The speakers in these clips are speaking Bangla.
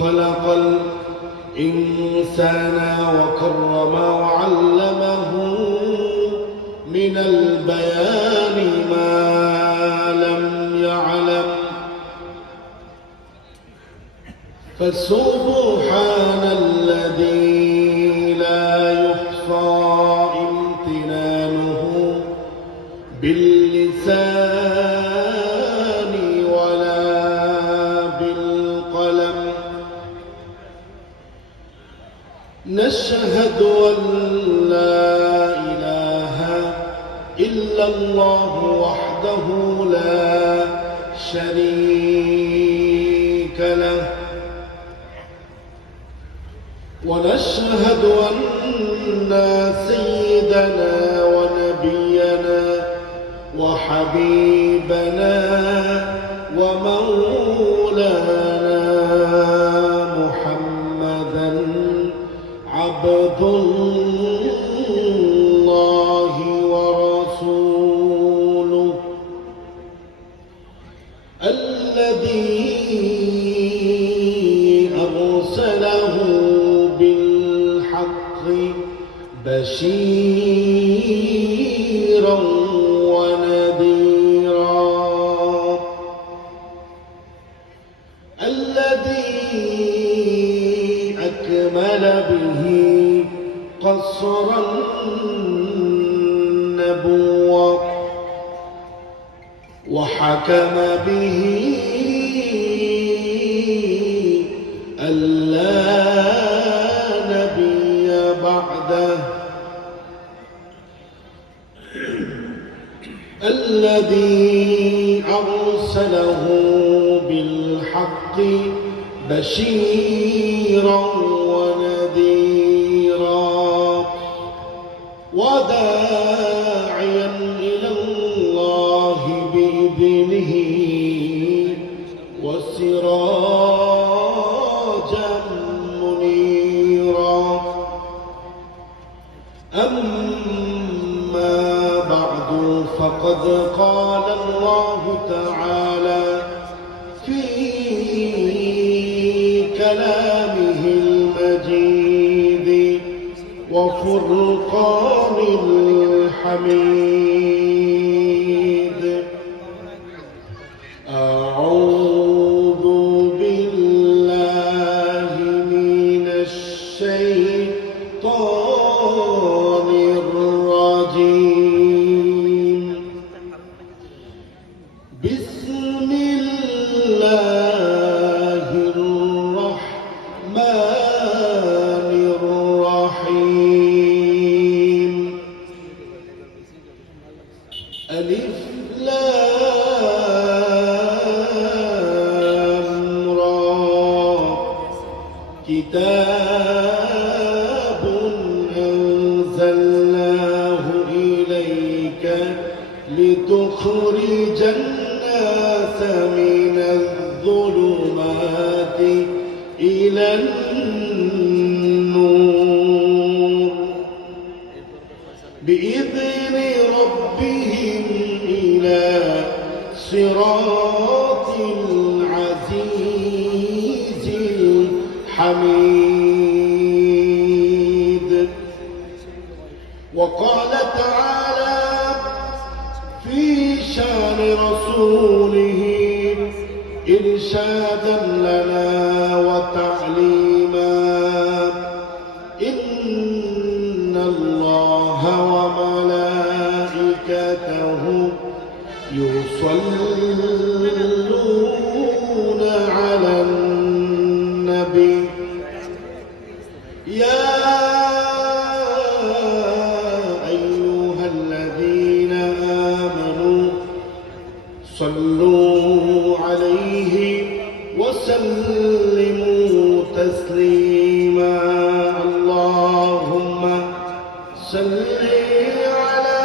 خلق الإنسان وكرم وعلمه من البيان ما لم يعلم فسبحان الذي لا يحصى امتنانه باللسان ولا بالقلم نشهد أن لا إله إلا الله وحده لا شريك له ونشهد أن سيدنا ونبينا وحبيبنا ومولانا محمدا عبد الله ورسوله الذي أرسله بالحق بشيرا ونذيرا الذي أكمل به قصر النبوة وحكم به ألا نبي بعده الذي أرسله بالحق بشيرا ونذيرا وداعيا إلى الله بإذنه وسراجا منيرا أما بعد فقد قال الله تعالى في كلامه المجيد وفرقان الحميد أعوذ بالله من الشيطان الرجيم بسم الله الرحمن الرحيم ألف لام را كتاب أنزلناه إليك لتخرج الناس من الظلمات إلى النور بإذن ربهم إلى صراط العزيز الحميد وقال تعالى في شان رسوله إرشادا لنا وتعليما إن الله وملائكته يصلون على النبي يا أيها الذين آمنوا صلوا عليه وسلموا تسليما اللهم صل على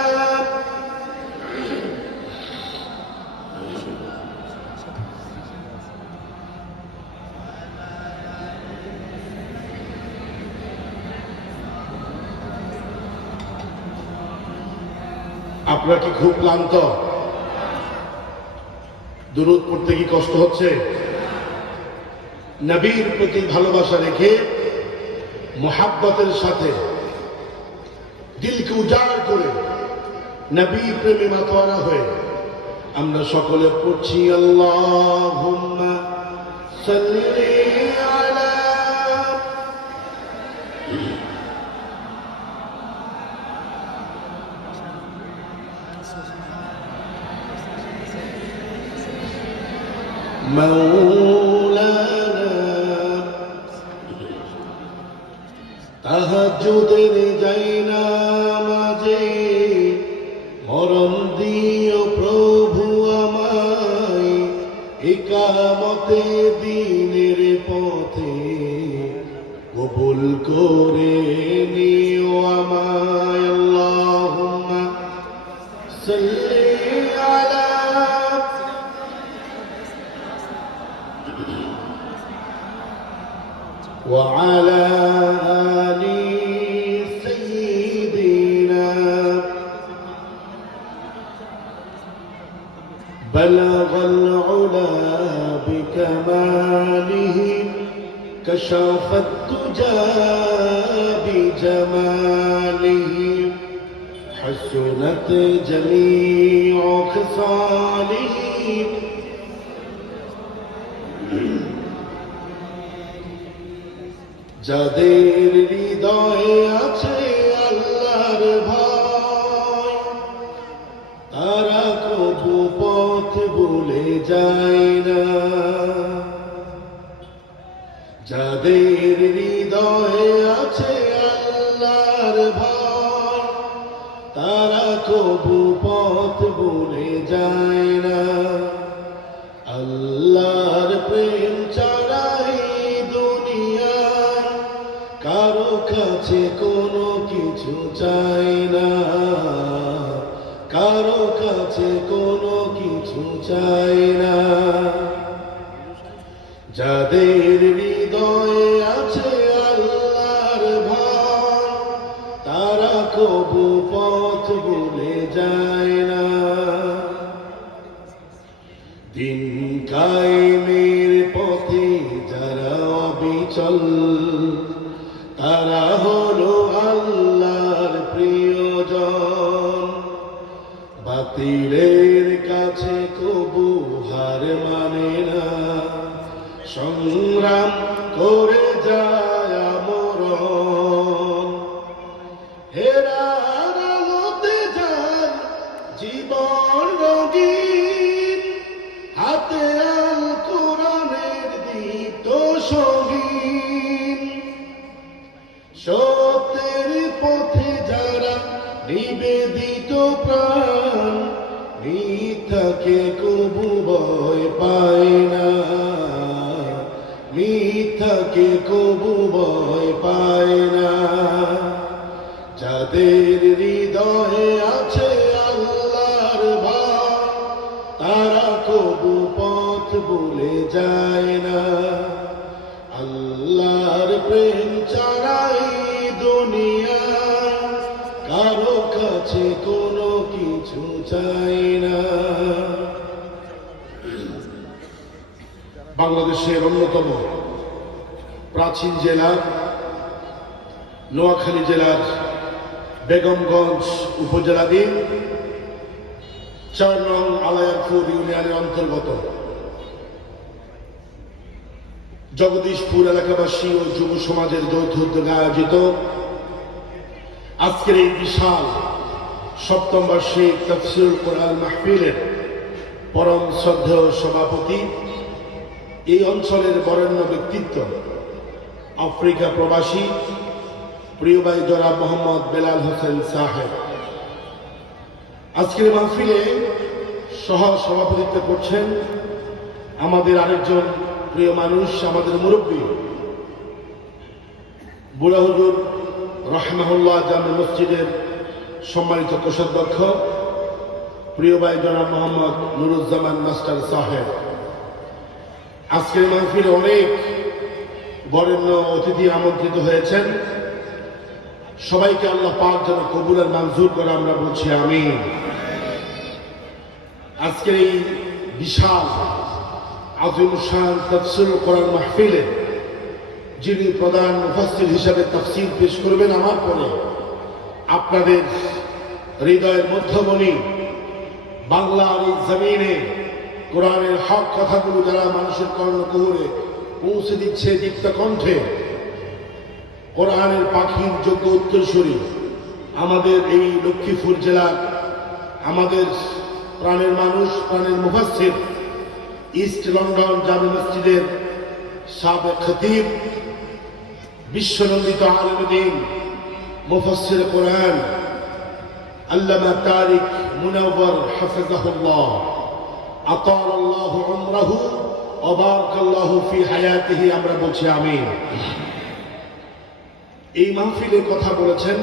আপনারা কি খুব ক্লান্ত? দুরূদ পড়তে কি কষ্ট হচ্ছে? নবীর প্রতি ভালোবাসা রেখে মোহাব্বতের সাথে দিলকে উজাড় করে নবী প্রেমে মাতোয়ারা হয়ে আমরা সকলে পড়ছি আল্লাহুম্মা সাল্লি আলা মাওলানা তাহাজ্জুদের জায়নামাজে মরণ দিও প্রভু আমায়, ইকামতে দ্বীনের পথে কবুল করে নিও আমায়। আল্লাহুম্মা সাল্লি আলা ওয়া আলা আলি সাইয়্যিদিনা بلغ العلا بكماله كشف الدجى بجماله حسنت جميع خصاله যাদের হৃদয়ে আছে আল্লাহর ভয়, তারা কবু পথ ভুলে যায় না। যাদের হৃদয়ে আছে আল্লাহর ভয়, তারা কবু পথ ভুলে যায় না। আল্লাহর প্রেম ছাড়াই দুনিয়ায় কারো কাছে কোনো কিছু চাই না, কারো কাছে কোনো কিছু চাই না। যাদের হৃদয়ে আছে আল্লাহর ভয়, তারা কবু পথ ভুলে যায় না। দিন কায়েমের পথে যারা অবিচল, তারা হলো আল্লাহর প্রিয়জন। বাতিলের কাছে কবু হার মানে না, সংগ্রাম করে যায় আমরণ। হেরার আলোতে যায় জীবন রঙিন, হাতে আল কোরআনের দীপ্ত সঙ্গীন। সত্যের পথে যারা নিবেদিত প্রাণ, মিথ্যাকে কবু ভয় পায় না, মিথ্যাকে কবু ভয় পায় না। যাদের হৃদয়ে আছে আল্লাহর ভয়, তারা কবু পথ ভুলে যায় না। আল্লাহর প্রেম ছাড়াই দুনিয়ায় কারো কাছে কোনো কিছু চাই না। বাংলাদেশের অন্যতম প্রাচীন জেলা নোয়াখালী জেলার বেগমগঞ্জ উপজেলাধীন 4 নং আলায়ারপুর ইউনিয়নের অন্তর্গত জগদীশপুর এলাকাবাসী ও যুব সমাজের যৌথ উদ্যোগে আয়োজিত আজকের এই বিশাল 7ম বার্ষিক তাফসীরুল কোরআন মাহফিলের পরম শ্রদ্ধেয় সভাপতি, এই অঞ্চলের বরেণ্য ব্যক্তিত্ব, আফ্রিকা প্রবাসী প্রিয় ভাই জনাব মোহাম্মদ বেলাল হোসেন সাহেব আজকের মাহফিলে সহ সভাপতিত্ব করছেন। আমাদের আরেকজন প্রিয় মানুষ, আমাদের মুরব্বী বুড়া হুজুর রাহমাহুল্লাহ জামে মসজিদের সম্মানিত কোষাধ্যক্ষ প্রিয় ভাই জনাব মোহাম্মদ নুরুজ্জামান মাস্টার সাহেব। আজকের মাহফিলে অনেক বরেণ্য অতিথি আমন্ত্রিত হয়েছেন। সবাইকে আল্লাহ পাক যেন কবুল আর মঞ্জুর করে আমরা বলছি আমিন। আজকের এই বিশাল আজিম শান তাফসীর কোরআন মাহফিলে যিনি প্রধান মুফাসসির হিসাবে তাফসীর পেশ করবেন আমার পরে, আপনাদের হৃদয়ের মধ্যমণি, বাংলার এই জমিনে কোরআনের হক কথাগুলো যারা মানুষের কর্ণকুহরে পৌঁছে দিচ্ছে দীপ্ত কণ্ঠে, কোরআনের পাখির যোগ্য উত্তরসূরি আমাদের এই লক্ষ্মীপুর জেলার আমাদের প্রাণের মানুষ, প্রাণের মুফাসসির, ইস্ট লন্ডন জামে মসজিদের সাবেক খতিব, বিশ্বনন্দিত আলেম দ্বীন, মুফাসসির কোরআন আল্লামা তারিক মুনাওয়ার হাফিজাহুল্লাহ, আতারাল্লাহু উমরাহু ওয়া বারাকাল্লাহু ফি হায়াতিহি, আমরা বলছি আমিন। এই মাহফিলে কথা বলেছেন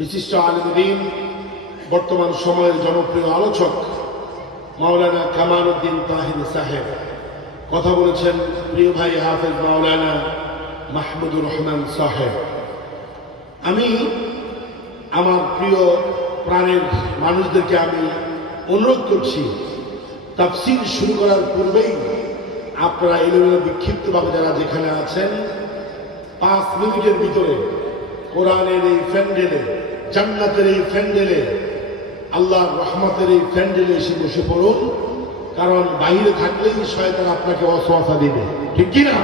বিশিষ্ট আলেম দ্বীন, বর্তমান সময়ের জনপ্রিয় আলোচক মাওলানা কামালউদ্দিন তাহির সাহেব। কথা বলেছেন প্রিয় ভাই হাফেজ মাওলানা মাহমুদুর রহমান সাহেব। আমি আমার প্রিয় প্রাণের মানুষদেরকে আমি অনুরোধ করছি, তাফসীর শুরু করার পূর্বেই আপনারা এলোমেলো বিক্ষিপ্তভাবে যারা যেখানে আছেন 5 মিনিটের ভিতরে কোরআনের এই প্যান্ডেলে, জান্নাতের এই প্যান্ডেলে, আল্লাহর রহমতের এই প্যান্ডেলে এসে বসে পড়ুন। কারণ বাইরে থাকলেই শয়তান আপনাকে অসওয়াসা দিবে, ঠিক কিনা?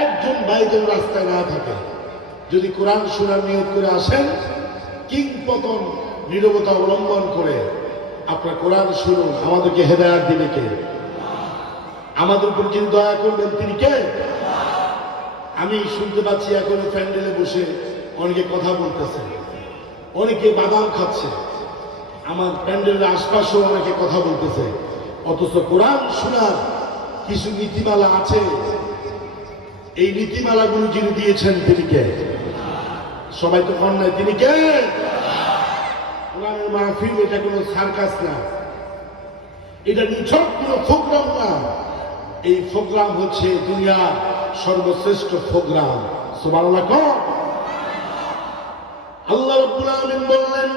একজন বাইরে রাস্তায় না থাকে, যদি কোরআন শোনার নিয়ত করে আসেন, কিংপতন নীরবতা অবলম্বন করে আপনার কোরআন শুনুন। আমাদেরকে হেদায়েত দিবে কে? আমাদের উপর যিনি দয়া করবেন তিনি কে? আমি শুনতে পাচ্ছি এখন প্যান্ডেলে বসে অনেকে কথা বলতেছে, অনেকে বাদাম খাচ্ছে, আমার প্যান্ডেলের আশপাশেও অনেকে কথা বলতেছে, অথচ কোরআন শোনার কিছু নীতিমালা আছে। এই নীতিমালাগুলো যিনি দিয়েছেন তিনি কে? সবাই তো কন নাই, তিনি কে? কোরআনের মাহফিল এটা কোনো সার্কাস না, এটা নিছক কোনো প্রোগ্রাম না। এই প্রোগ্রাম হচ্ছে দুনিয়ার সর্বশ্রেষ্ঠ প্রোগ্রাম। সুবহানাল্লাহ কোন? আল্লাহ রাব্বুল আলামিন বললেন,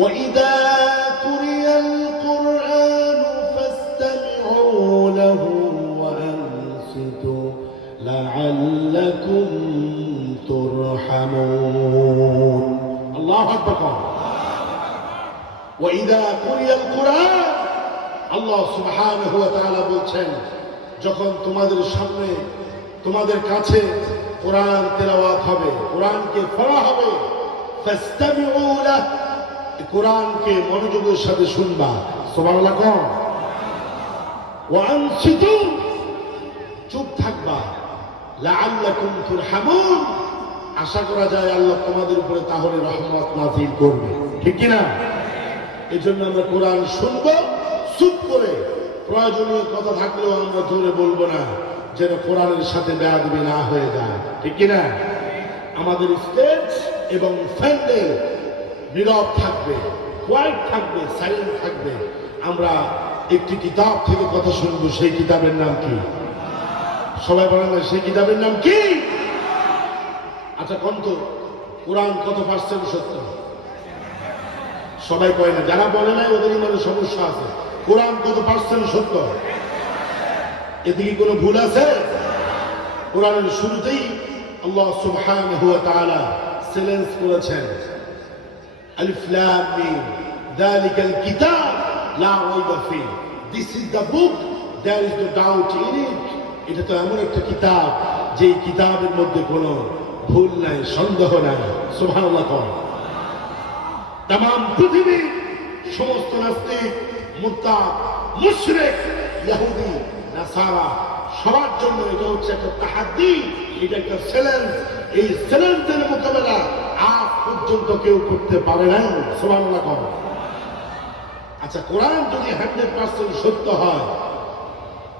وَإِذَا قُرِئَ الْقُرْآنُ فَاسْتَمِعُوا لَهُ وَأَنصِتُوا لَعَلَّكُمْ تُرْحَمُونَ। আল্লাহু আকবার। وَإِذَا قُرِئَ الْقُرْآنُ, আল্লাহ সুবহানাহু ওয়া তাআলা বলছেন, যখন তোমাদের সামনে, তোমাদের কাছে কোরআন তেলাওয়াত হবে, কোরআনকে পড়া হবে, ফাস্তামিউ লাহু, কোরআনকে মনোযোগের সাথে শুনবা। সুবহানাল্লাহ কোন? ওয়া আনসিতু, চুপ থাকবা। লাআল্লাকুম তুরহামুন, আশা করা যায় আল্লাহ তোমাদের উপরে তাহলে রহমত নাযিল করবে, ঠিক কি না? এজন্য আমরা কোরআন শুনবো চুপ করে, প্রয়োজনীয় কথা থাকলেও আমরা জোরে বলবো না, যেন কোরআনের সাথে বেয়াদবি না হয়ে যায়, ঠিক কি না? আমাদের স্টেজ এবং প্যান্ডেল নীরব থাকবে, কোয়াইট থাকবে, সাইলেন্ট থাকবে। আমরা একটি কিতাব থেকে কথা শুনবো, সেই কিতাবের নাম কি? সবাই বলেন না, সেই কিতাবের নাম কি? আচ্ছা কন্ত, কোরআন কত পার্সেন্ট সত্য? সবাই কয় না, যারা বলে নাই ওদের ইমানের সমস্যা আছে। কোরআন কত পার্সেন্ট সত্য? এতে কি কোনো ভুল আছে? কোরআনের শুরুতেই আল্লাহ সুবহানাহু ওয়া তাআলা সিলেন্স করেছেন, আলিফ লাম মিম, যালিকাল কিতাব লা রাইবা ফি, this is the book, there is no doubt in it. এটা তো এমন একটা কিতাব যে কিতাবের মধ্যে কোনো ভুল নাই, সন্দেহ নাই। সুবহানাল্লাহ। তাম পৃথিবীর সমস্ত নাস্তিক, মুরতাদ, মুশরিক, ইহুদি, নাসারা সবার জন্য এটা হচ্ছে একটা তাহাদ্দি, এটা একটা চ্যালেঞ্জ। এই চ্যালেঞ্জের মোকাবেলা আজ পর্যন্ত কেউ করতে পারে নাই। সুবহানাল্লাহ। আচ্ছা, কোরআন যদি 100% সত্য হয়,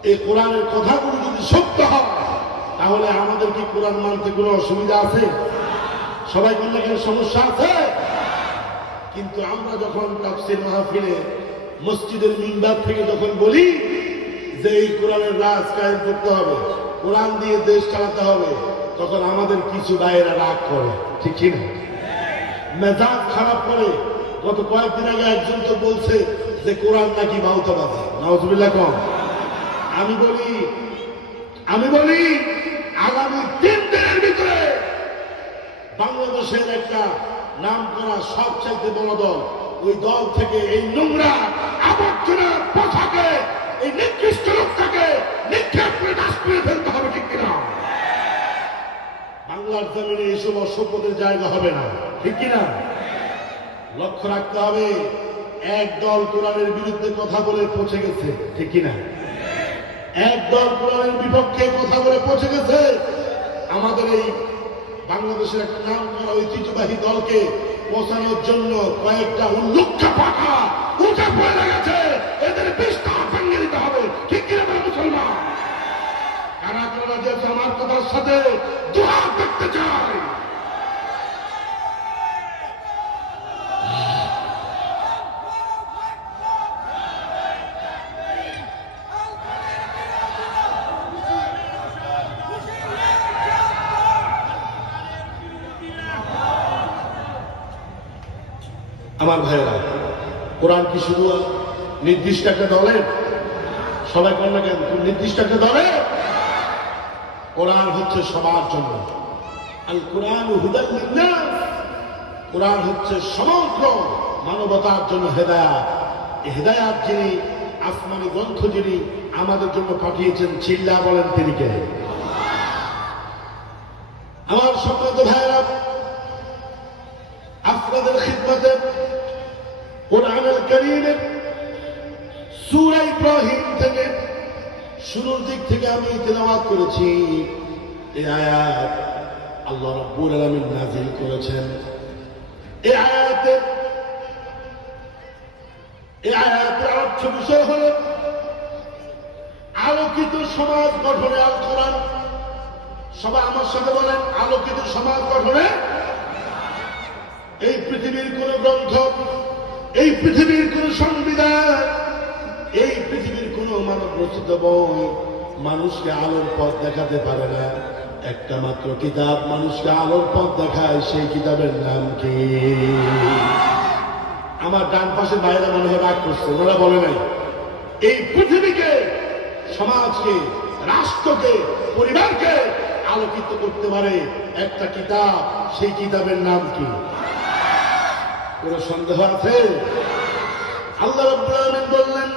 এই কোরআনের কথাগুলো যদি সত্য হয়, তাহলে আমাদের কি কোরআন মানতে কোনো অসুবিধা আছে? সবাই বললে কোনো সমস্যা আছে? কিন্তু আমরা যখন তাফসীর মাহফিলে মসজিদের মিম্বার থেকে যখন বলি যে এই কোরআনের রাজ কায়েম করতে হবে, কোরআন দিয়ে দেশ চালাতে হবে, তখন আমাদের কিছু ভাইয়েরা রাগ করে, ঠিক কিনা? মেজাজ খারাপ করে। গত কয়েকদিন আগে একজন তো বলছে যে কোরআন নাকি বাউতাবাজি। নাউজুবিল্লাহ কম। আমি বলি আগামী 3 দিনের ভিতরে বাংলাদেশের একটা নাম করা সবচাইতে বড় দল, ওই দল থেকে এই নোংরা আবর্জনা পোশাকে এই নিকৃষ্ট লোকটাকে নিক্ষেপ করে ডাস্টবিনে ফেলতে হবে, ঠিক কিনা? বাংলার জমিনে এসব অসভ্যদের জায়গা হবে না, ঠিক কিনা? লক্ষ্য রাখতে হবে, এক দল কোরআনের বিরুদ্ধে কথা বলে পৌঁছে গেছে, ঠিক কিনা? এক দল কোরআনের বিপক্ষে কথা বলে পৌঁছে গেছে। আমাদের এই বাংলাদেশের একটা নাম করা ঐতিহ্যবাহী দলকে পৌঁছানোর জন্য কয়েকটা উল্লুক্ষা পাঠা উঠে পড়ে গেছে। এদের বিস্তার ভেঙে দিতে হবে, ঠিক কিনা মুসলমান? কারা কারা যে আমার কথার সাথে দুহাত দেখতে চায়? আমার ভাইয়েরা, কোরআন কি শুধু নির্দিষ্ট একটা দলের? সবাই কর না কেন? নির্দিষ্ট একটা দলের? কোরআন হচ্ছে সবার জন্য। আল কোরআন হুদাল লিন্নাস, কোরআন হচ্ছে সমগ্র মানবতার জন্য হেদায়াত। এই হেদায়াত যিনি, আসমানি গ্রন্থ যিনি আমাদের জন্য পাঠিয়েছেন, চিল্লা বলেন তিনি কে? আমার সম্মানিত ভাইয়েরা, আপনাদের খিদমতে কোরআনুল কারীমের সূরা ইব্রাহিম থেকে শুরুর দিক থেকে আমি তেলাওয়াত করেছি। এই আয়াত আল্লাহ রাব্বুল আলামিন নাযিল করেছেন। এই আয়াতের অর্থ বিষয় হল আলোকিত সমাজ গঠনে আল কোরআন। সবাই আমার সাথে বলেন, আলোকিত সমাজ গঠনে এই পৃথিবীর কোন গ্রন্থ, এই পৃথিবীর কোন সংবিধান, এই পৃথিবীর কোন মানব রচিত বই মানুষকে আলোর পথ দেখাতে পারে না। একটা মাত্র কিতাব মানুষকে আলোর পথ দেখায়, সেই কিতাবের নাম কি? আমার ডান পাশে বাইরে মনে হয় রাগ করছে, ওনারা বলে নাই। এই পৃথিবীকে, সমাজকে, রাষ্ট্রকে, পরিবারকে আলোকিত করতে পারে একটা কিতাব, সেই কিতাবের নাম কি? কোন সন্দেহ আছে? আল্লাহ রাব্বুল আলামিন বললেন,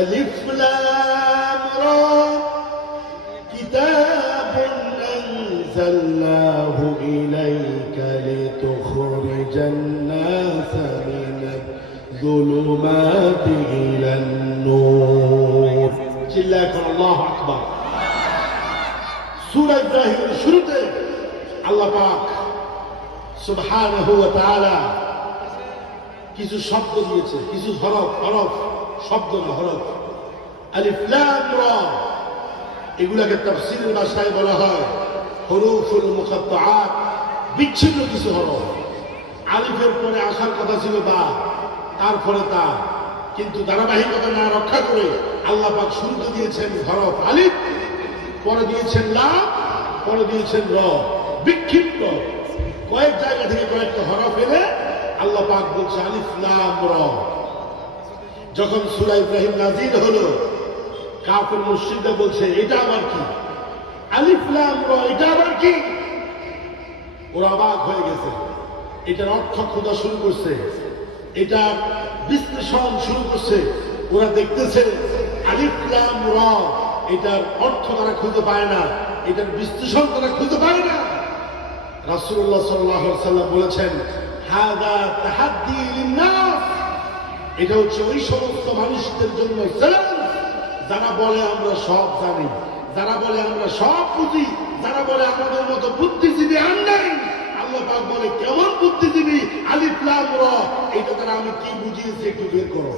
আলিফ লাম রা কিতাবুন আনজালনাহু ইলাইকা লিতুখরিজান নাস মিনাজ যুলুমাতি ইলান নূর। চিল্লায় এখন আল্লাহু আকবার। সূরা ইব্রাহিমের শুরুতে আল্লাহ পাক সুবহানাহু ওয়া তাআলা কিছু শব্দ দিয়েছে, কিছু হরফ, শব্দ না হরফ। আলিফ লাম রা, এগুলাকে তাফসীরের ভাষায় বলা হয় হুরুফুল মুকাত্তাআত, বিচ্ছিন্ন কিছু হরফ। আলিফের পরে আসার কথা ছিল বা, তারপরে তা, কিন্তু ধারাবাহিকতা না রক্ষা করে আল্লাহ পাক শুরুতে দিয়েছেন হরফ আলিফ, পরে দিয়েছেন লাম, পরে দিয়েছেন র। বিক্ষিপ্ত কয়েক জায়গা থেকে কয়েকটা হরফ এলে আল্লাহ পাক বলছে আলিফ লাম র। যখন সূরা ইব্রাহিম নাযিল হলো, কাফের মুশরিকরা বলছে এটা আবার কি? আলিফ লাম র, এটা আবার কি? ওরা অবাক হয়ে গেছে। এটার অর্থ খোঁজা শুরু করছে, এটা বিশ্লেষণ শুরু করছে। ওরা দেখতেছে আলিফ লাম র, এটার অর্থ তারা খুঁজে পায় না, এটার বিশ্লেষণ তারা খুঁজে পায় না। রাসূলুল্লাহ সাল্লাল্লাহু আলাইহি ওয়াসাল্লাম বলেছেন, হাযা তাহাদ্দি লিন-নাস, এটা হচ্ছে ওই সমস্ত মানুষদের জন্য চ্যালেঞ্জ যারা বলে আমরা সব জানি, যারা বলে আমরা সব বুঝি, যারা বলে আমাদের মতো বুদ্ধিজীবী আর নাই। আল্লাহ পাক বলে, কেমন বুদ্ধিজীবী? আলিফ লাম র, এটা তারা আমি কি বুঝিয়েছি একটু বের করো।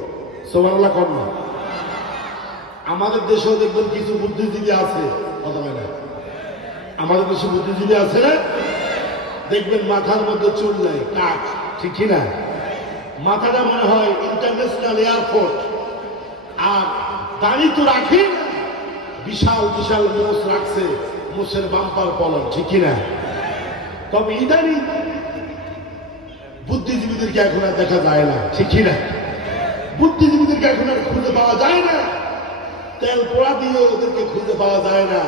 সুবহানাল্লাহ কর না। আমাদের দেশেও দেখবেন কিছু বুদ্ধিজীবী আছে, কথা বলে না, আমাদের দেশে বুদ্ধিজীবী আছে না? দেখবেন মাথার মধ্যে চুল নাই, কাক, ঠিক না? মাথাটা মনে হয় ইন্টারন্যাশনাল এয়ারপোর্ট। আর দাড়ি তো রাখি না, বিশাল বিশাল মোষ রাখছে, মোষের বাম্পার পলন, ঠিক না? তবে ইদানিং বুদ্ধিজীবীদেরকে এখন আর দেখা যায় না, ঠিক না? বুদ্ধিজীবীদেরকে এখন আর খুঁজে পাওয়া যায় না, তেল পোড়া দিয়ে ওদেরকে খুঁজে পাওয়া যায় না,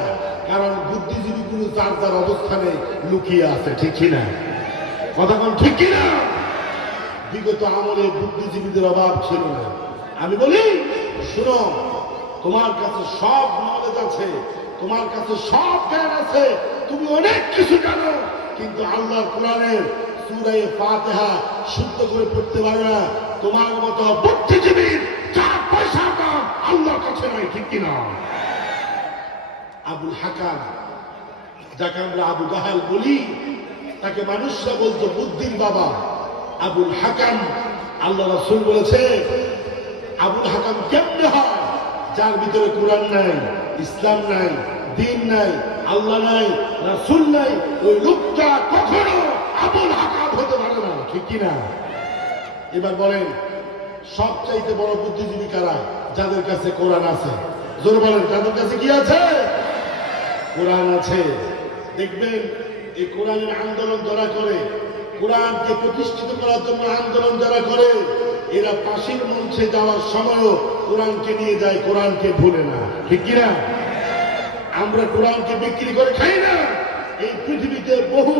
কারণ বুদ্ধিজীবীগুলো যার যার অবস্থানে লুকিয়ে আছে। ঠিক কিনা? কথা কোন ঠিক কিনা? বিগত আমলে বুদ্ধিজীবীদের অভাব ছিল না। আমি বলি, শুনো, তোমার কাছে সব নলেজ আছে, তোমার কাছে সব জ্ঞান আছে, তুমি অনেক কিছু জানো, কিন্তু আল্লাহর কোরআনের সূরা ফাতিহা শুদ্ধ করে পড়তে পারো না। তোমার মতো বুদ্ধিজীবীর চার পয়সা দাম আল্লাহর কাছে নাই। ঠিক কিনা? আবুল হাকাম, যাকে আমরা আবু জাহাল বলি, তাকে মানুষরা বলতো বুদ্ধির বাবা। আবুল হাকাম, আল্লাহ রাসূল বলেছে, আবুল হাকাম কেমনে হয়? যার ভিতরে কোরআন নাই, ইসলাম নাই, দিন নাই, আল্লাহ নাই, রাসূল নাই, ওই লোকটা কখনো আবুল হাকাম হতে পারে না। ঠিক কিনা? এবার বলেন, সবচাইতে বড় বুদ্ধিজীবী কারা? যাদের কাছে কোরআন আছে। জোরে বলেন, যাদের কাছে কি আছে? কোরআন আছে। দেখবেন, এই কোরআনের আন্দোলন যারা করে, কোরআনকে প্রতিষ্ঠিত করার জন্য আন্দোলন যারা করে, এরা ফাঁসির মঞ্চে যাওয়ার সময়ও কোরআনকে নিয়ে যায়, কোরআনকে ভুলে না। ঠিক কিনা? আমরা কোরআনকে বিক্রি করে খাই না। এই পৃথিবীতে বহু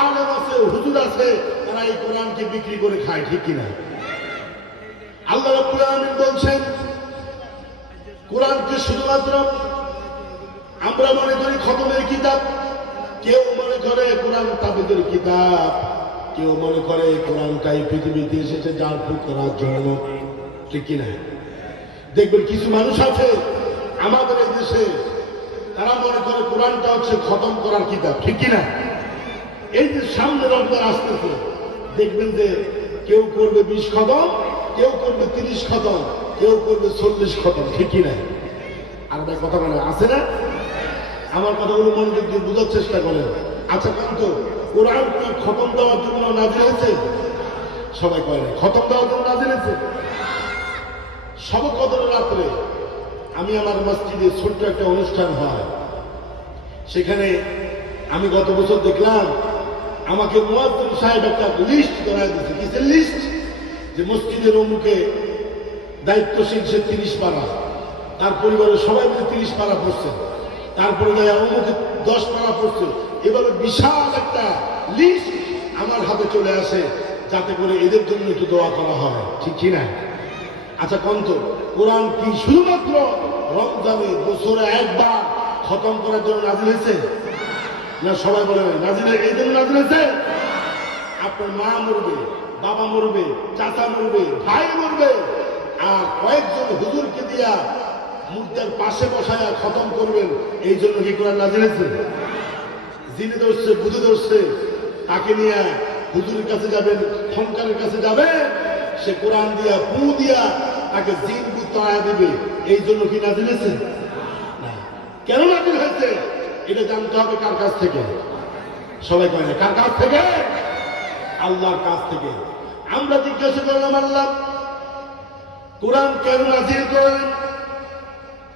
আলেম আছে, হুজুর আছে, তারা এই কোরআনকে বিক্রি করে খায়। ঠিক কিনা? আল্লাহ রাব্বুল আলামিন বলছেন, কোরআনকে শুধুমাত্র আমরা মনে করি খতমের কিতাব, কেউ মনে করে কোরআন তাবিদের কিতাব, কেউ মনে করে কোরআনটাই পৃথিবীতে এসেছে জাল ফুক করার জন্য। ঠিক কিনা? দেখবেন কিছু মানুষ আছে আমাদের এই দেশে, তারা মনে করে কোরআনটা হচ্ছে খতম করার কিতাব। ঠিক কিনা? এই যে সামনে রমজান আসতেছে, দেখবেন যে কেউ করবে 20 খতম, কেউ করবে 30 খতম, কেউ করবে 40 খতম। ঠিক কিনা? আর ভাই কথা বলে আছে না? আমার কথাগুলো মনোযোগ দিয়ে বোঝার চেষ্টা করেন। আচ্ছা, কিন্তু কোরআন কি খতম দেওয়ার জন্য নাজিল হয়েছে? সবাই কয় না। খতম দেওয়ার জন্য নাজিল হয়েছে। শবে কদরের রাত্রে আমি আমার মসজিদে ছোট্ট একটা অনুষ্ঠান হয়, সেখানে আমি গত বছর দেখলাম আমাকে মুয়াজ্জিন সাহেব একটা লিস্ট ধরায় দিয়েছে। কিসের লিস্ট? যে মসজিদের অমুকে দায়িত্বশীল সে 30 পারা, তার পরিবারের সবাই মিলে 30 পারা পড়ছে, তারপরে অমুকে 10 পারা পড়ছে। এভাবে বিশাল একটা লিস্ট আমার হাতে চলে আসে, যাতে করে এদের জন্য একটু দোয়া করা হয়। ঠিক কিনা? আচ্ছা, কন্ত কোরআন কি শুধুমাত্র রমজানে বছরে একবার খতম করার জন্য নাজিল হয়েছে? না, সবাই বলে নাজিল এই জন্য নাজিল হয়েছে। আপনার মা মরবে, বাবা মরবে, চাচা মরবে, ভাই মরবে, আর কয়েকজন হুজুরকে দিয়া মুর্দার পাশে বসায়া খতম করবেন, এই জন্য কি কোরআন নাজিল হয়েছে? যিনি ধরছে, বুঝে ধরছে, তাকে নিয়ে হুজুরের কাছে যাবেন, খনকারের কাছে যাবেন, সে কোরআন দিয়া ফু দিয়া তাকে জিন বুঝ তাড়া দিবে, এই জন্য কি নাজিল হয়েছে? কেন নাজিল হয়েছে এটা জানতে হবে কার কাছ থেকে? সবাই কয় না। কার কাছ থেকে? আল্লাহর কাছ থেকে। আমরা জিজ্ঞাসা করলাম, আল্লাহ কোরআন কেন নাজিল করেন?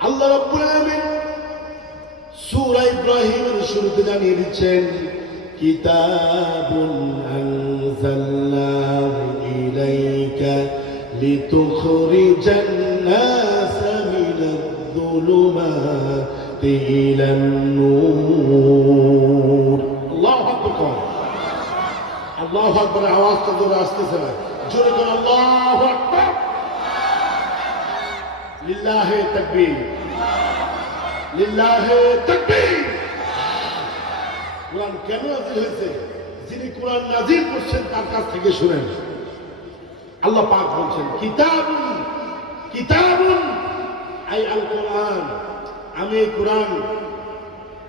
আল্লাহ রাব্বুল আলামিন সূরা ইব্রাহিমের শুরুতে জানিয়ে দিচ্ছেন, কিতাবুন আনজালনাহু ইলাইকা লিতুখরিজান নাসা মিনায-যুলুমাতি ইলান-নূর। আল্লাহু আকবার। আল্লাহু আকবার। আওয়াজটা জোরে আসতেছে না, জোরে করে আল্লাহু আকবার। লিল্লাহি তাকবীর, লিল্লাহি তাকবীর। কোরআন কেন নাজিল হয়েছে? যিনি কোরআন নাজিল করছেন তার কাছ থেকে শুনেন। আল্লাহ পাক বলছেন, কিতাবুন, কিতাবুন আই আল কোরআন, আমি এই কোরআন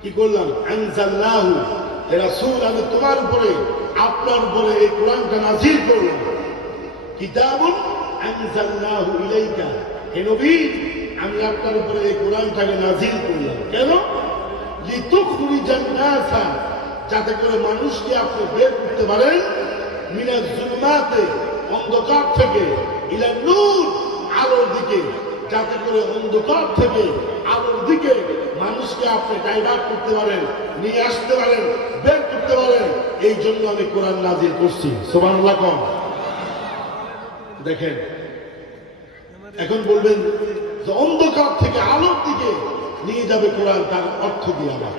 কি করলাম? আনজালনাহু, এ রাসূল আমি তোমার উপরে, আপনার উপরে এই কোরআনটা নাজিল করলাম। কিতাবুন আনজালনাহু ইলাইকা, হে নবী আমি আপনার উপরে এই কোরআনটাকে নাজিল করলাম। কেন? লিতুখরিজান নাসা, যাতে করে মানুষকে আপনি বের করতে পারেন, মিনাজ-যুলুমাতি, অন্ধকার থেকে, ইলান-নূর, আলোর দিকে, যাতে করে অন্ধকার থেকে আলোর দিকে মানুষকে আপনি ডাইভার্ট করতে পারেন, নিয়ে আসতে পারেন, বের করতে পারেন। এই জন্য আমি কোরআন নাজিল করছি। সুবহানাল্লাহ। দেখেন, এখন বলবেন যে অন্ধকার থেকে আলোর দিকে নিয়ে যাবে কোরআন, তার অর্থ কি আবার?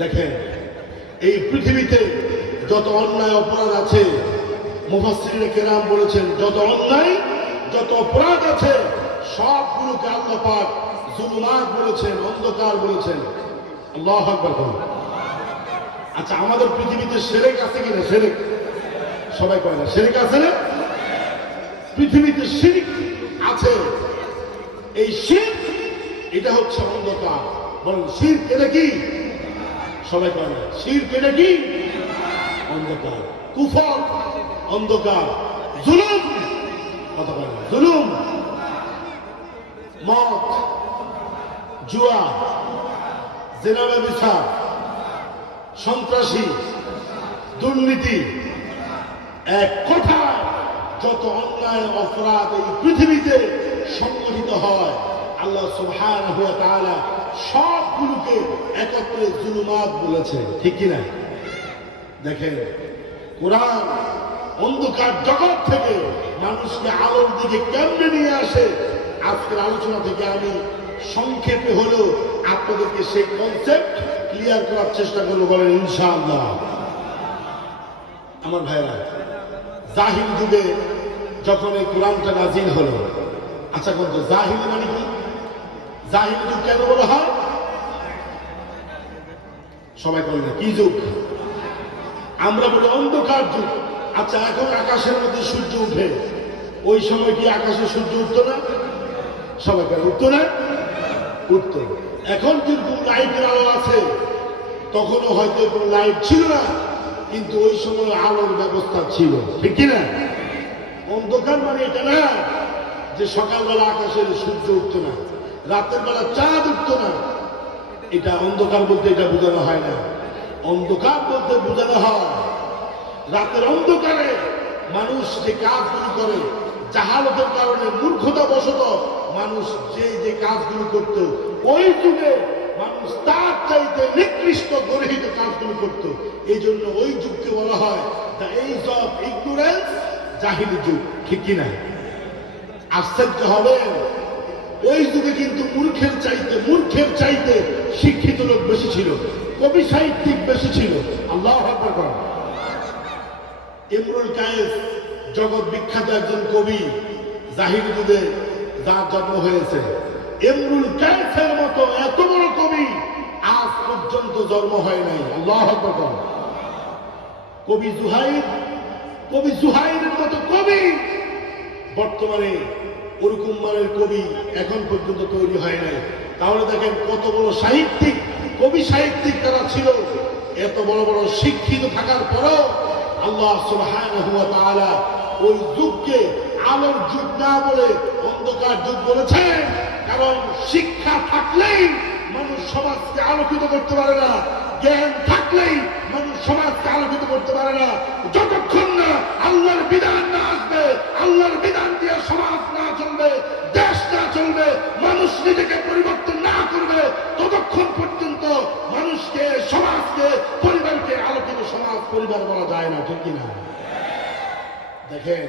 দেখেন, এই পৃথিবীতে যত অন্যায় অপরাধ আছে, মুফাসসিরিনে কেরাম বলেছেন যত অন্যায় যত অপরাধ আছে সবগুলোকে আল্লাহ পাক জুলুমাত বলেছেন, অন্ধকার বলেছেন। আল্লাহু আকবার বলুন। আচ্ছা, আমাদের পৃথিবীতে শিরক আছে কিনা? শিরক সবাই কয় না, শিরক আছে না? পৃথিবীতে শিরক আছে। এই শিরক এটা হচ্ছে অন্ধকার। বলেন শিরক এটা কি? সবাই কয় না, শিরক এটা কি? অন্ধকার। কুফর অন্ধকার, জুলুম কথা বলে না, জুলুম, মদ, জুয়া, জিনা ব্যভিচার, সন্ত্রাসী, দুর্নীতি, এক কথা যত অন্যায় অপরাধ এই পৃথিবীতে সংগঠিত হয়, আল্লাহ সুবহানাহু ওয়া তাআলা সবগুলোকে একত্রে জুলুমাত বলেছে, ঠিক কিনা? দেখেন, কোরআন অন্ধকার জগৎ থেকে মানুষকে আলোর দিকে কেমনে নিয়ে আসে, আজকের আলোচনা থেকে আমি সংক্ষেপে হলেও আপনাদেরকে সেই কনসেপ্ট ক্লিয়ার করার চেষ্টা করবো। বলেন ইনশাআল্লাহ। আমার ভাইরা, জাহিল যুগে যখন এই কোরআনটা নাজিল হলো, আচ্ছা বলতো জাহিল মানে কি? জাহিল যুগ কেন বলা হয়? সবাই বলেন কি যুগ? আমরা বলি অন্ধকার যুগ। আচ্ছা, এখন আকাশের মধ্যে সূর্য উঠে, ওই সময় কি আকাশে সূর্য উঠতো না? সবাই বলে উঠতো না? উঠতো। এখন কিন্তু লাইটের আলো আছে, তখনও হয়তো কোনো লাইট ছিল না, কিন্তু ওই সময় আলোর ব্যবস্থা ছিল, ঠিক কিনা? অন্ধকার মানে এটা না যে সকালবেলা আকাশের সূর্য উঠতো না, রাতের বেলা চাঁদ উঠতো না। এটা অন্ধকার বলতে এটা বোঝানো হয় না। অন্ধকার বলতে বোঝানো হয় রাতের অন্ধকারে মানুষ যে কাজগুলো করে, জাহালতের কারণে মূর্খতা বশত মানুষ যে যে কাজগুলো করত, ওই যুগে মানুষ তার চাইতে নিকৃষ্ট গর্হিত কাজগুলো করত। এই জন্য ওই যুগকে বলা হয় দ্য এজ অফ ইগনোরেন্স, জাহিলি যুগ, ঠিক কিনা? আশ্চর্য হবেন, ওই যুগে কিন্তু মূর্খের চাইতে শিক্ষিত লোক বেশি ছিল, কবি সাহিত্যিক বেশি ছিল। আল্লাহু আকবার। ইমরুল কায়েস জগৎ বিখ্যাত একজন কবি, জাহিলি যুগে যার জন্ম হয়েছে। ইমরুল কায়েসের মতো এত বড় কবি আজ পর্যন্ত জন্ম হয় নাই। আল্লাহু আকবার। কবি জুহাইরের মতো কবি বর্তমানে ওরকম মানের কবি এখন পর্যন্ত তৈরি হয় নাই। তাহলে দেখেন কত বড় সাহিত্যিক, কবি সাহিত্যিক তারা ছিল। এত বড় বড় শিক্ষিত থাকার পরও আল্লাহ সুবহানাহু ওয়া তাআলা ওই যুগকে আলোর যুগ না বলে অন্ধকার যুগ বলেছেন। কারণ শিক্ষা থাকলেই মানুষ সমাজকে আলোকিত করতে পারে না, জ্ঞান থাকলেই মানুষ সমাজকে আলোকিত করতে পারে না। যতক্ষণ না আল্লাহর বিধান না আসবে, আল্লাহর বিধান দিয়ে সমাজ না চলবে, দেশ না চলবে, মানুষ নিজেকে পরিবর্তন না করবে, ততক্ষণ পর্যন্ত মানুষকে, সমাজকে, পরিবারকে আলোকিত সমাজ পরিবার বলা যায় না, ঠিক কিনা? দেখেন,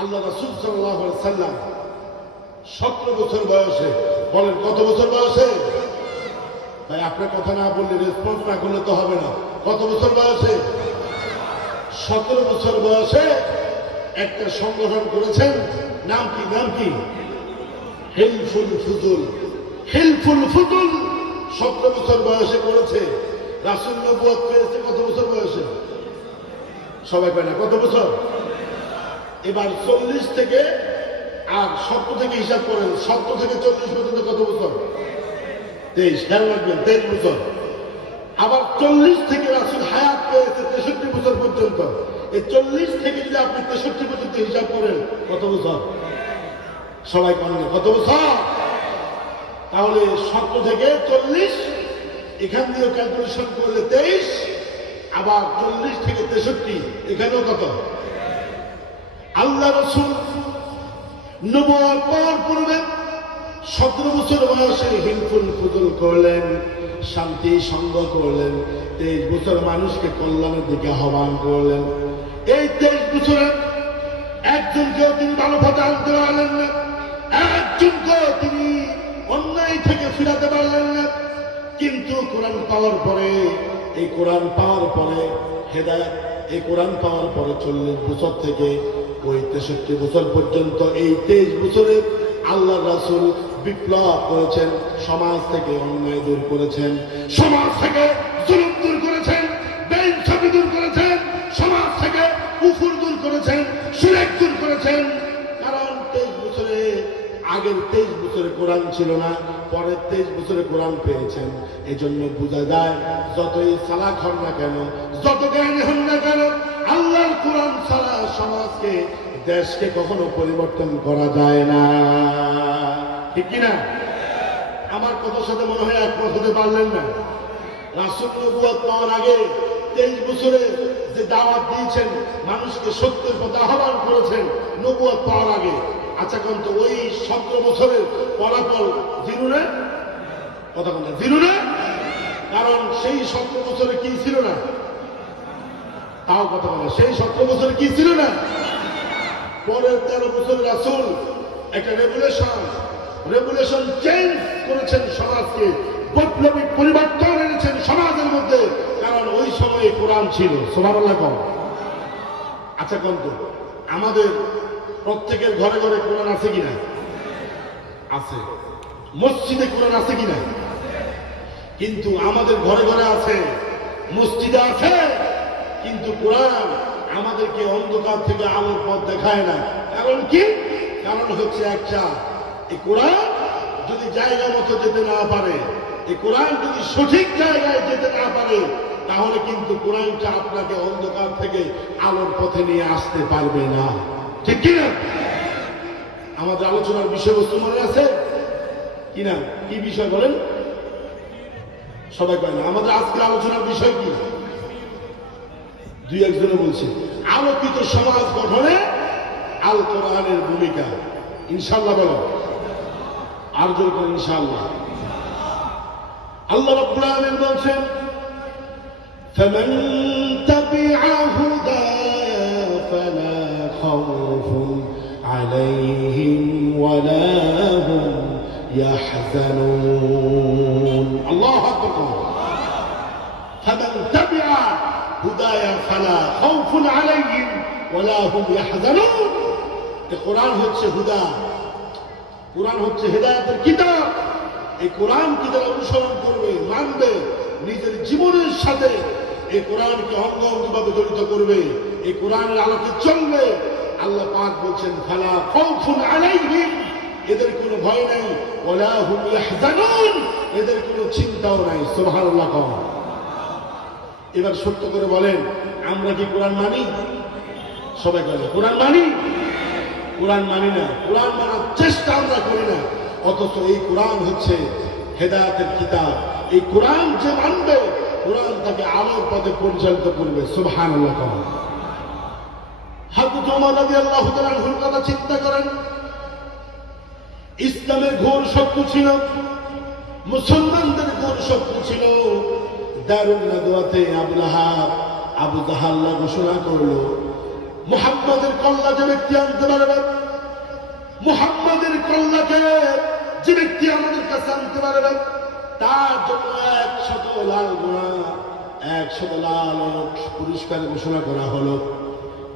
আল্লাহ রাসূল সাল্লাল্লাহু আলাইহি সাল্লাম 17 বছর বয়সে, বলেন কত বছর বয়সে? ভাই আপনার কথা না বললে, রেসপন্স না করলে তো হবে না। কত বছর বয়সে? 17 বছর বয়সে একটা সংগঠন করেছেন। নাম কি? নাম কি? হিলফুল ফুজুল। হিলফুল ফুজুল 17 বছর বয়সে করেছে। রাসূল নবুয়ত পেয়েছে কত বছর বয়সে? সবাই পায় না, কত বছর? এবার 40 থেকে আর 17 থেকে হিসাব করেন, 17 থেকে 40 পর্যন্ত কত বছর? 23। খেয়াল রাখবেন, 23 বছর। আবার 40 থেকে রাসূল হায়াত পেয়েছে 63 বছর পর্যন্ত। এই 40 থেকে যদি আপনি 63 পর্যন্ত হিসাব করেন, কত বছর? সবাই পারেন কত বছর? তাহলে 17 থেকে 40, এখান দিয়ে ক্যালকুলেশন করলে 23, আবার 40 থেকে 63, এখানেও কত? আল্লাহ রাসূল নবুয়ত পাওয়ার পূর্বে 17 বছর বয়সে হিলফুল ফুজুল করলেন, শান্তি সঙ্গ করলেন, 23 বছর মানুষকে কল্যাণের দিকে আহ্বান করলেন। এই 23 বছরে একজনকেও তিনি ভালো পথে আনতে পারলেন না। একজনকে তিনি অন্যায় থেকে ফিরাতে পারলেন না। কিন্তু কোরআন পাওয়ার পরে, এই কোরআন পাওয়ার পরে হেদায়েত, এই কোরআন পাওয়ার পরে 40 বছর থেকে ওই 63 বছর পর্যন্ত এই 23 বছরে আল্লাহ রাসূল বিপ্লব করেছেন, সমাজ থেকে অন্যায় দূর করেছেন, সমাজ থেকে জুলুম দূর করেছেন, বেইনসাফি দূর করেছেন, সমাজ থেকে কুফর দূর করেছেন, শিরক দূর করেছেন। কারণ 23 বছরে, আগের 23 বছরে কোরআন ছিল না, পরের 23 বছরে কোরআন পেয়েছেন। এই জন্য বোঝা যায় যতই চালাক হন না কেন, যত জ্ঞানী হন না কেন, আল্লাহর কোরআন ছাড়া সমাজকে, দেশকে কখনো পরিবর্তন করা যায় না। ঠিক কিনা? আমার কথার সাথে মনে হয় একমত হতে পারলেন না। রাসূল নবুয়ত পাওয়ার আগে 23 বছরে যে দাওয়াত দিয়েছেন, মানুষকে সত্যের পথে আহ্বান করেছেন নবুয়ত পাওয়ার আগে। আচ্ছা কিন্তু ওই 17 বছরের ফলাফল জিরো না? কথা বলতে জিরো না? কারণ সেই 17 বছরে কি ছিল না? তাও কথা বলে, সেই 17 বছরে কি ছিল না? পরের 13 বছরে রাসূল একটা রেগুলেশন চেঞ্জ করেছেন, সমাজকে বৈপ্লবিক পরিবর্তন এনেছেন সমাজের মধ্যে। কারণ ওই সময়ে কোরআন ছিল। সুবহানাল্লাহ কম। আচ্ছা কিন্তু আমাদের প্রত্যেকের ঘরে ঘরে কোরআন আছে কিনা? আছে। মসজিদে কোরআন আছে কিনা? কিন্তু আমাদের ঘরে ঘরে আছে, মসজিদে আছে, কিন্তু কোরআন আমাদেরকে অন্ধকার থেকে আলোর পথ দেখায় না। কারণ কি? কারণ হচ্ছে একটা, এই কোরআন যদি জায়গা মতো যেতে না পারে, এই কোরআন যদি সঠিক জায়গায় যেতে না পারে, তাহলে কিন্তু কোরআনটা আপনাকে অন্ধকার থেকে আলোর পথে নিয়ে আসতে পারবে না। ঠিক কিনা? আমাদের আলোচনার বিষয়বস্তু মনে আছে কিনা? কি বিষয় বলেন? সবাই কয় না। আমাদের আজকের আলোচনার বিষয় কি? দুই একজনে বলছে আলোকিত সমাজ গঠনে আল কোরআনের ভূমিকা। ইনশাআল্লাহ বলো, আর জোর করে ইনশাআল্লাহ। আল্লাহ রাব্বুল আলামিন বলছেন, فمن تبع هدايا فلا خوف عليهم ولا هم يحزنون। الله أكبر। فمن تبع هدايا فلا خوف عليهم ولا هم يحزنون। কোরআন হচ্ছে হুদা, কোরআন হচ্ছে হেদায়েতের কিতাব। এই কোরআনকে যারা অনুসরণ করবে, মানবে, নিজের জীবনের সাথে এই কোরআনকে অঙ্গাঙ্গিভাবে জড়িত করবে, এই কোরআনের আলোকে চলবে, আল্লাহ পাক বলছেন ফালা খাউফুন আলাইহিম, এদের কোনো ভয় নাই, ওয়ালা হুম ইয়াহজানুন, এদের কোনো চিন্তাও নাই। সুবহানাল্লাহ। এবার সত্য করে বলেন, আমরা কি কোরআন মানি? সবাই বলে কোরআন মানি? কোরআন মানি না, কোরআন মানার চেষ্টা আমরা করি না। অথচ এই কোরআন হচ্ছে হেদায়েতের কিতাব। এই কোরআন যে মানবে, কোরআন তাকে আলোর পথে পরিচালিত করবে। সুবহানাল্লাহ। হযরত ওমর রাদিয়াল্লাহু তাআলা আনহুর কথা চিন্তা করেন। ইসলামের ঘোর শত্রু ছিল, মুসলমানদের ঘোর শত্রু ছিল। দারুন নাদওয়াতে আবু লাহাব, আবু জাহাল ঘোষণা করলো, মুহাম্মাদের কল্লা যে ব্যক্তি আনতে পারবে, মুহাম্মাদের কল্লাকে যে ব্যক্তি আমাদের কাছে আনতে পারবে, তার জন্য 100 লাল গোনা, 100 লাল পুরস্কার ঘোষণা করা হলো।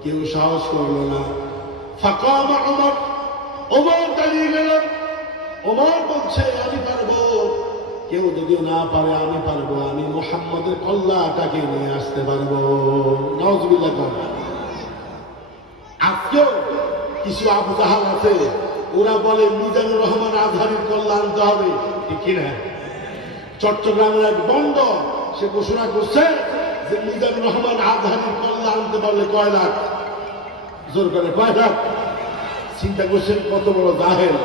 কেউ সাহস করলো না। ফাকাম ওমর, ওমর দাঁড়িয়ে গেলেন। ওমর বলছে আমি পারবো, কেউ যদি না পারে আমি পারবো, আমি মুহাম্মাদের কল্লাটাকে নিয়ে আসতে পারবো। নাউজুবিল্লাহ। আজকেও কিছু আবু জাহাল আছে, ওরা বলে মিজানুর রহমান আজহারির কল্লা আনতে হবে। ঠিক কিনা? চট্টগ্রামের এক বন্ড সে ঘোষণা করছে যে মিজানুর রহমান আজহারির কল্লা আনতে পারলে কয় লাখ, জোর করে কয় লাখ। চিন্তা করছেন কত বড় জাহেল,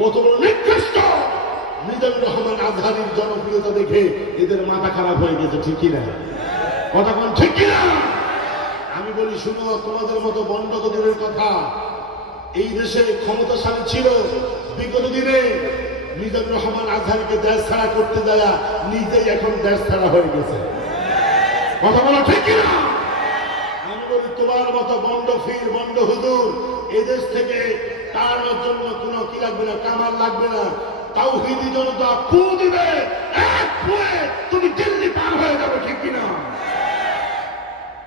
কত বড় নিকৃষ্ট। মিজানুর রহমান আজহারির জনপ্রিয়তা দেখে এদের মাথা খারাপ হয়ে গেছে। ঠিক কিনা? কথা কোন ঠিক কিনা? আমি বলি শুনো, তোমাদের মতো বন্ড কদিনের কথা এই দেশে ক্ষমতাশালী ছিল বিগত দিনে। মিজানুর রহমান আজহারকে দেশ ছাড়া করতে যায় নিজেই এখন দেশ ছাড়া হয়ে গেছে। কথা বলো ঠিক কিনা? আমি বলি তোমার মতো বন্ড ফির, বন্ড হুজুর এদেশ থেকে তাড়ানোর জন্য কোনো কি লাগবে না, কামাল লাগবে না। তাওহীদি জনতা ফু দিবে, এক ফুয়ে তুমি দিল্লি পার হয়ে যাবে, ঠিক কিনা?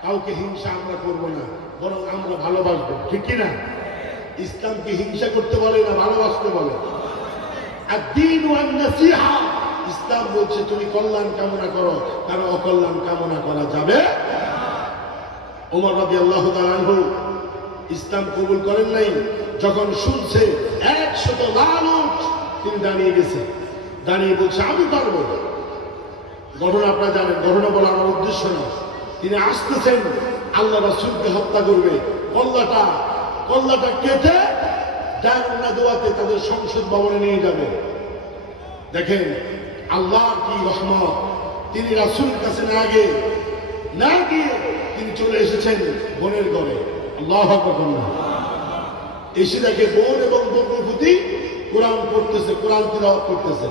কাউকে হিংসা আমরা করব না, বরং আমরা ভালোবাসবো, ঠিক কিনা? ইসলামকে হিংসা করতে বলে না, ভালোবাসতে বলে। আদ-দীন ওয়ান নাসিহা, ইসলাম বলছে তুমি কল্যাণ কামনা করো, কারো অকল্যাণ কামনা করা যাবে। ওমর রাদিয়াল্লাহু তাআলা আনহু ইসলাম কবুল করেন নাই, যখন শুনছে 100 লাল উট, তিনি দাঁড়িয়ে গেছে, দাঁড়িয়ে বলছে আমি পারবো। ঘটনা আপনারা জানেন, ঘটনা বলা আমার উদ্দেশ্য না। তিনি আসতেছেন আল্লাহ রাসূলকে হত্যা করবে, কল্লাটা কেটে দারুন নাদওয়াতে তাদের সংসদ ভবনে নিয়ে যাবে। দেখেন আল্লাহ কি রহমত, তিনি রাসূলের কাছে না গিয়ে তিনি চলে এসেছেন বোনের ঘরে। আল্লাহু আকবার। এসে দেখে বোন এবং বকরবতী কোরআন পড়তেছে, কোরআন তিলাওয়াত করতেছে।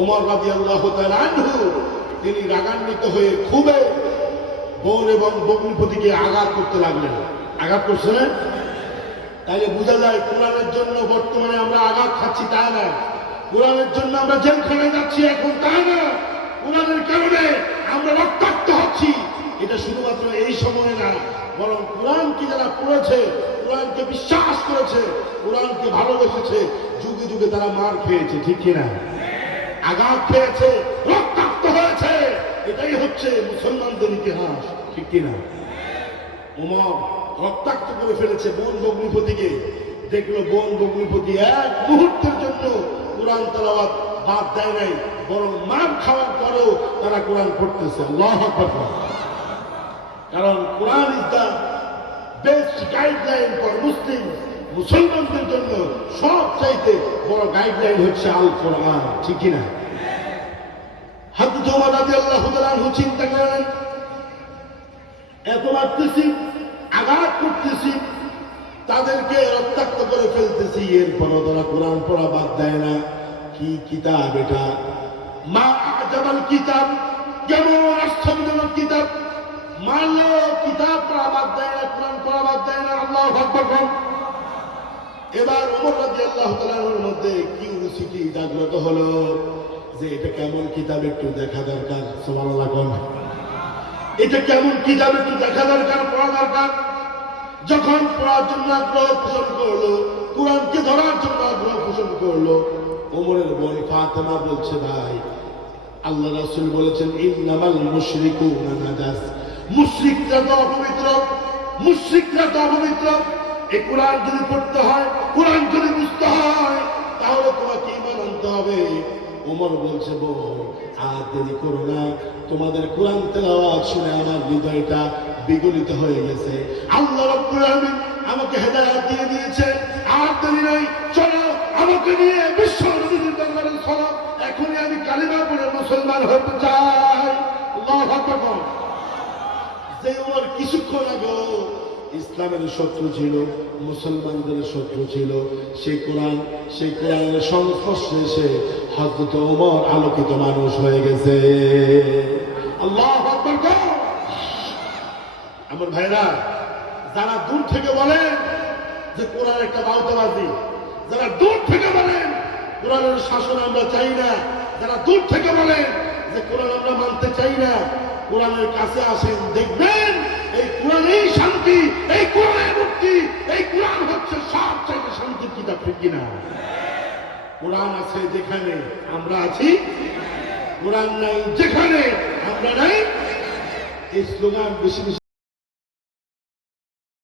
ওমর রাদিয়াল্লাহু তাআলা আনহু তিনি রাগান্বিত হয়ে খুবই বোন এবং বকরবতীকে আঘাত করতে লাগলেন। আঘাত করছে না? তাইলে বোঝা যায় কোরআনের জন্য বর্তমানে আমরা আঘাত খাচ্ছি তা না, কোরআনের জন্য আমরা জেলখানায় যাচ্ছি এখন তা না, কোরআনের কারণে আমরা রক্তাক্ত হচ্ছি, এটা শুধুমাত্র এই সময়ে না, বরং কোরআনকে যারা পড়েছে, কোরআনকে বিশ্বাস করেছে, কোরআনকে ভালোবেসেছে, যুগে যুগে তারা মার খেয়েছে, ঠিক কিনা? আঘাত খেয়েছে, রক্তাক্ত হয়েছে। এটাই হচ্ছে মুসলমানদের ইতিহাস, ঠিক কিনা? ওমর রক্তাক্ত করে ফেলেছে বোন বকরবতীকে। দেখলো বোন বকরবতী এক মুহূর্তের জন্য কোরআন তেলাওয়াত বাদ দেয় নাই, বরং মার খাওয়ার পরেও তারা কোরআন পড়তেছে। আল্লাহু আকবার। কারণ কোরআন is the best guideline for Muslim. মুসলমানদের জন্য সবচাইতে বড় গাইডলাইন হচ্ছে আল কোরআন, ঠিক কিনা? হযরত ওমর রাদিয়াল্লাহু তাআলা আনহু চিন্তা করেন, এত মারতেছি, আঘাত করতেছি, তাদেরকে রক্তাক্ত করে ফেলতেছি, এরপরও তারা কোরআন পড়া বাদ দেয় না। কি কিতাব এটা! মা আজাবাল কিতাব, কেমন আশ্চর্যজনক কিতাব! মানলো কিতাব পড়া বাদ দেয় না, কোরআন পড়া বাদ দেয় না। আল্লাহু আকবার। এবার ওমর রাদিয়াল্লাহু তাআলার মধ্যে কিউরিওসিটি জাগ্রত হলো যে এটা কেমন কিতাব, একটু দেখা দরকার। সুবহানাল্লাহ। এটা কেমন কিতাব, একটু দেখা দরকার, পড়া দরকার। যখন পড়ার জন্য আগ্রহ পোষণ করলো, কোরআনকে ধরার জন্য আগ্রহ পোষণ করলো, ওমরের বোন ফাতেমা বলছে ভাই, আল্লাহ রাসূল বলেছেন ইন্নামাল মুশরিকুনা নাজাস, মুশরিকরা তো অপবিত্র, মুশরিকরা তো অপবিত্র। এই কোরআন যদি পড়তে হয়, কোরআন যদি বুঝতে হয়, তাহলে তোমাকে ঈমান আনতে হবে। ওমর বলছে বোন আর দেরি করো না, তোমাদের কোরআন তেলাওয়াত শুনে আমার হৃদয়টা বিগলিত হয়ে গেছে। আল্লাহ রাব্বুল আলামিন আমাকে হেদায়েত দিয়ে দিয়েছে, আর দেরি নাই, চলো আমাকে নিয়ে বিশ্ব নবীর দরবারে চলো, এখনই আমি কালিমা পড়ে মুসলমান হতে চাই। আল্লাহু আকবার। যে ওমর কিছুক্ষণ আগে ইসলামের শত্রু ছিল, মুসলমানদের শত্রু ছিল, সেই কোরআনের সংস্পর্শে এসে হযরত ওমর আলোকিত মানুষ হয়ে গেছে। আল্লাহু আকবার। আমার ভাইরা, যারা দূর থেকে বলেন যে কোরআন একটা বাউতাবাজি, যারা দূর থেকে বলেন কোরআনের শাসন আমরা চাই না, যারা দূর থেকে বলেন যে কোরআন আমরা মানতে চাই না, কোরআনের কাছে আসেন, দেখবেন এই কোরআনেই শান্তি, এই কোরআনের মুক্তি, এই কোরআন হচ্ছে সবচেয়ে শান্তির কিতাব, ঠিক কিনা? কোরআন আছে যেখানে আমরা আছি, কোরআন নাই যেখানে আমরা নাই। এই স্লোগান বেশি বেশি